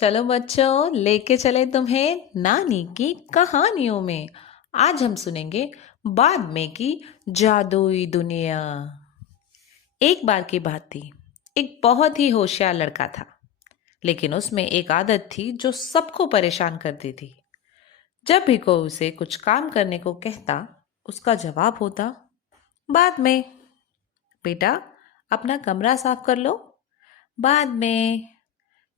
चलो बच्चों, लेके चले तुम्हें नानी की कहानियों में। आज हम सुनेंगे बाद में की जादुई दुनिया। एक बार की बात थी। एक बहुत ही होशियार लड़का था, लेकिन उसमें एक आदत थी जो सबको परेशान करती थी। जब भी कोई उसे कुछ काम करने को कहता, उसका जवाब होता, बाद में। बेटा, अपना कमरा साफ कर लो। बाद में।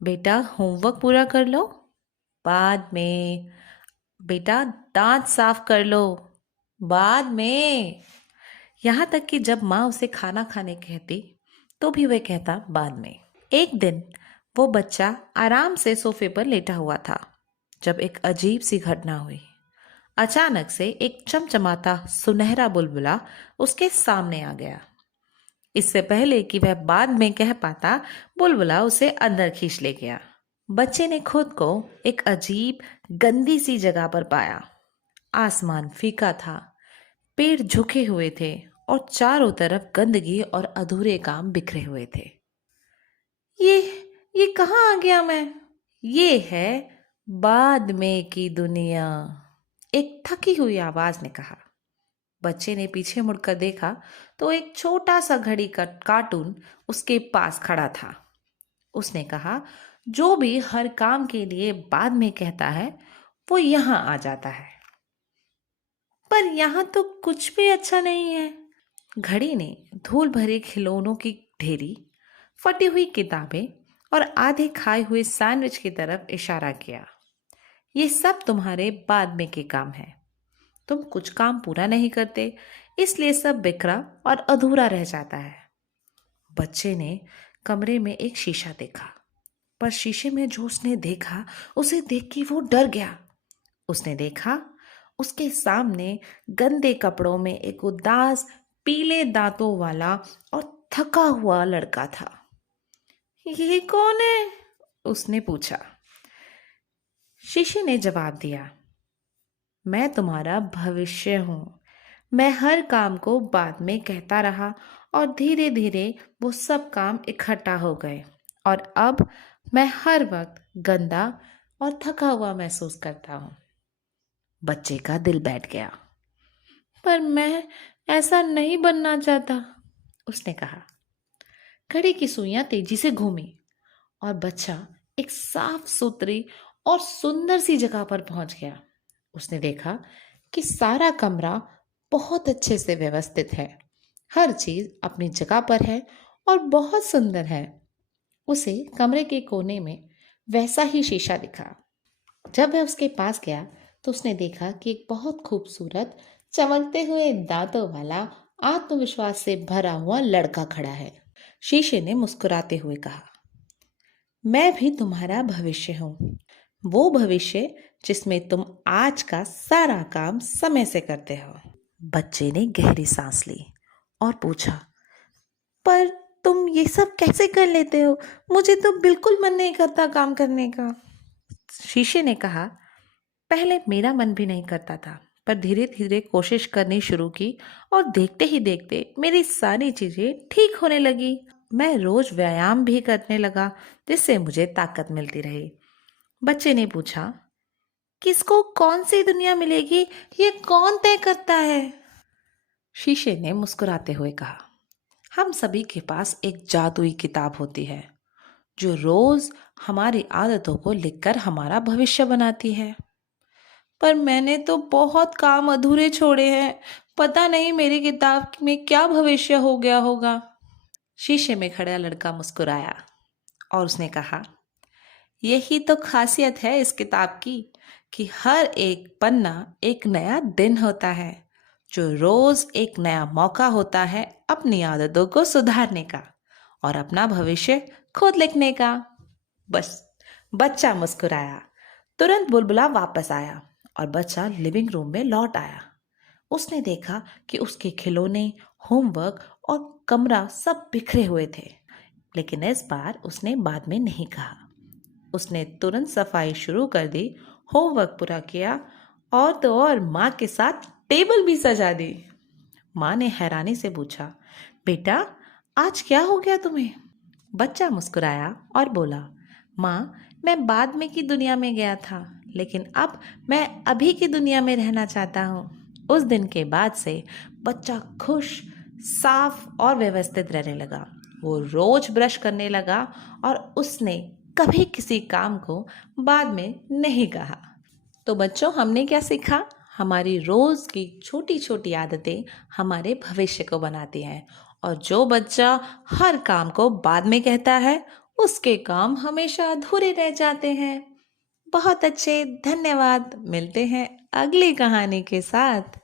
बेटा, होमवर्क पूरा कर लो। बाद में। बेटा, दांत साफ कर लो। बाद में। यहाँ तक कि जब माँ उसे खाना खाने कहती, तो भी वह कहता बाद में। एक दिन वो बच्चा आराम से सोफे पर लेटा हुआ था, जब एक अजीब सी घटना हुई। अचानक से एक चमचमाता सुनहरा बुलबुला उसके सामने आ गया। इससे पहले कि वह बाद में कह पाता, बुलबुला उसे अंदर खींच ले गया। बच्चे ने खुद को एक अजीब गंदी सी जगह पर पाया। आसमान फीका था, पेड़ झुके हुए थे और चारों तरफ गंदगी और अधूरे काम बिखरे हुए थे। ये ये कहाँ आ गया मैं? ये है बाद में की दुनिया, एक थकी हुई आवाज ने कहा। बच्चे ने पीछे मुड़कर देखा तो एक छोटा सा घड़ी का कार्टून उसके पास खड़ा था। उसने कहा, जो भी हर काम के लिए बाद में कहता है, वो यहाँ आ जाता है। पर यहाँ तो कुछ भी अच्छा नहीं है। घड़ी ने धूल भरे खिलौनों की ढेरी, फटी हुई किताबें और आधे खाए हुए सैंडविच की तरफ इशारा किया। ये सब तुम्हारे बाद में के काम है। तुम कुछ काम पूरा नहीं करते, इसलिए सब बिखरा और अधूरा रह जाता है। बच्चे ने कमरे में एक शीशा देखा, पर शीशे में जो उसने देखा, उसे देख के वो डर गया। उसने देखा, उसके सामने गंदे कपड़ों में एक उदास पीले दांतों वाला और थका हुआ लड़का था। ये कौन है? उसने पूछा। शीशे ने जवाब दिया, मैं तुम्हारा भविष्य हूं। मैं हर काम को बाद में कहता रहा और धीरे धीरे वो सब काम इकट्ठा हो गए, और अब मैं हर वक्त गंदा और थका हुआ महसूस करता हूँ। बच्चे का दिल बैठ गया। पर मैं ऐसा नहीं बनना चाहता, उसने कहा। घड़ी की सुइयां तेजी से घूमी और बच्चा एक साफ सुथरी और सुंदर सी जगह पर पहुंच गया। उसने देखा कि सारा कमरा बहुत अच्छे से व्यवस्थित है। हर चीज अपनी जगह पर है और बहुत सुंदर है। उसे कमरे के कोने में वैसा ही शीशा दिखा। जब वह उसके पास गया तो उसने देखा कि एक बहुत खूबसूरत चमकते हुए दांतों वाला आत्मविश्वास से भरा हुआ लड़का खड़ा है। शीशे ने मुस्कुराते हुए कहा, मैं भी तुम्हारा भविष्य हूँ। वो भविष्य जिसमें तुम आज का सारा काम समय से करते हो। बच्चे ने गहरी सांस ली और पूछा, पर तुम ये सब कैसे कर लेते हो? मुझे तो बिल्कुल मन नहीं करता काम करने का। शीशे ने कहा, पहले मेरा मन भी नहीं करता था, पर धीरे धीरे कोशिश करनी शुरू की और देखते ही देखते मेरी सारी चीजें ठीक होने लगी। मैं रोज व्यायाम भी करने लगा, जिससे मुझे ताकत मिलती रही। बच्चे ने पूछा, किसको कौन सी दुनिया मिलेगी? ये कौन तय करता है? शीशे ने मुस्कुराते हुए कहा, हम सभी के पास एक जादुई किताब होती है, जो रोज हमारी आदतों को लिखकर हमारा भविष्य बनाती है। पर मैंने तो बहुत काम अधूरे छोड़े हैं। पता नहीं मेरी किताब में क्या भविष्य हो गया होगा। शीशे में खड़ा लड़का मुस्कुराया और उसने कहा, यही तो खासियत है इस किताब की, कि हर एक पन्ना एक नया दिन होता है, जो रोज एक नया मौका होता है अपनी आदतों को सुधारने का और अपना भविष्य खुद लिखने का। बस बच्चा मुस्कुराया। तुरंत बुलबुला वापस आया और बच्चा लिविंग रूम में लौट आया। उसने देखा कि उसके खिलौने, होमवर्क और कमरा सब बिखरे हुए थे, लेकिन इस बार उसने बाद में नहीं कहा। उसने तुरंत सफाई शुरू कर दी, होमवर्क पूरा किया और तो और माँ के साथ टेबल भी सजा दी। माँ ने हैरानी से पूछा, बेटा, आज क्या हो गया तुम्हें? बच्चा मुस्कुराया और बोला, माँ, मैं बाद में की दुनिया में गया था, लेकिन अब मैं अभी की दुनिया में रहना चाहता हूँ। उस दिन के बाद से बच्चा खुश, साफ और व्यवस्थित रहने लगा। वो रोज ब्रश करने लगा और उसने कभी किसी काम को बाद में नहीं कहा। तो बच्चों, हमने क्या सीखा? हमारी रोज की छोटी छोटी आदतें हमारे भविष्य को बनाती हैं, और जो बच्चा हर काम को बाद में कहता है, उसके काम हमेशा अधूरे रह जाते हैं। बहुत अच्छे, धन्यवाद। मिलते हैं अगली कहानी के साथ।